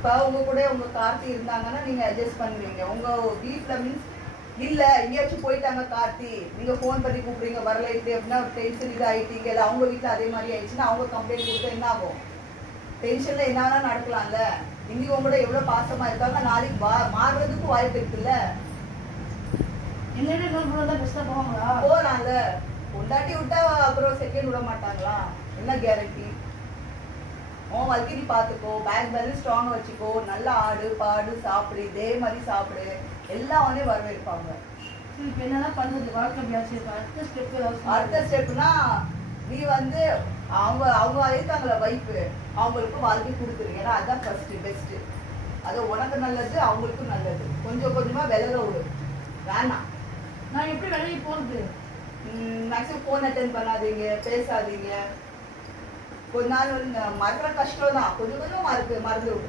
இப்போ உங்க கூட உங்க கார்த்தி இருந்தாங்கன்னா நீங்க அட்ஜஸ்ட் பண்ணுவீங்க. உங்க வீட்ல மீன்ஸ் இல்ல எங்கேயாச்சும் போயிட்டாங்க கார்த்தி, நீங்க ஃபோன் பண்ணி கூப்பிடுறீங்க வரல இப்படி அப்படின்னா டென்ஷன் இது ஆயிட்டீங்க, இல்லை அவங்க வீட்டில் அதே மாதிரி ஆயிடுச்சுன்னா அவங்க கம்ப்ளைண்ட் கொடுத்தா என்ன ஆகும்? டென்ஷன்ல என்னன்னா நடக்கலாம்ல. இன்னைக்கு உங்க கூட எவ்வளவு பாசமா இருக்காங்க, நாளைக்கு மாறுறதுக்கும் வாய்ப்பு இருக்குல்ல. போறாங்க பொண்டாட்டி விட்டா அப்புறம் செகண்ட் விட மாட்டாங்களா? என்ன கேரண்டி? உன் வாழ்க்கை நீ பார்த்துக்கோ, பேங்க் பேலன்ஸ் ஸ்ட்ராங்காக வச்சுக்கோ, நல்லா ஆடு பாடு சாப்பிடு, இதே மாதிரி சாப்பிடு, எல்லாம் வந்து வரவேற்பாங்க. என்னதான் பண்ணுறது வாழ்க்கை? அடுத்த ஸ்டெப்னா நீ வந்து அவங்க அவங்க இருக்காங்களா வைப்பு, அவங்களுக்கு வாழ்க்கை கொடுத்துருங்க. ஏன்னா அதுதான் ஃபர்ஸ்ட் பெஸ்ட். அது உனக்கு நல்லது, அவங்களுக்கும் நல்லது. கொஞ்சம் கொஞ்சமா விலக விடு, வேணாம். நான் எப்படி வெளியே போகிறது? மேக்ஸிமம் ஃபோன் அட்டென்ட் பண்ணாதீங்க, பேசாதீங்க. கொஞ்ச நாள் மறக்கிற கஷ்டம் தான், கொஞ்சம் கொஞ்சம் மறந்து விடு.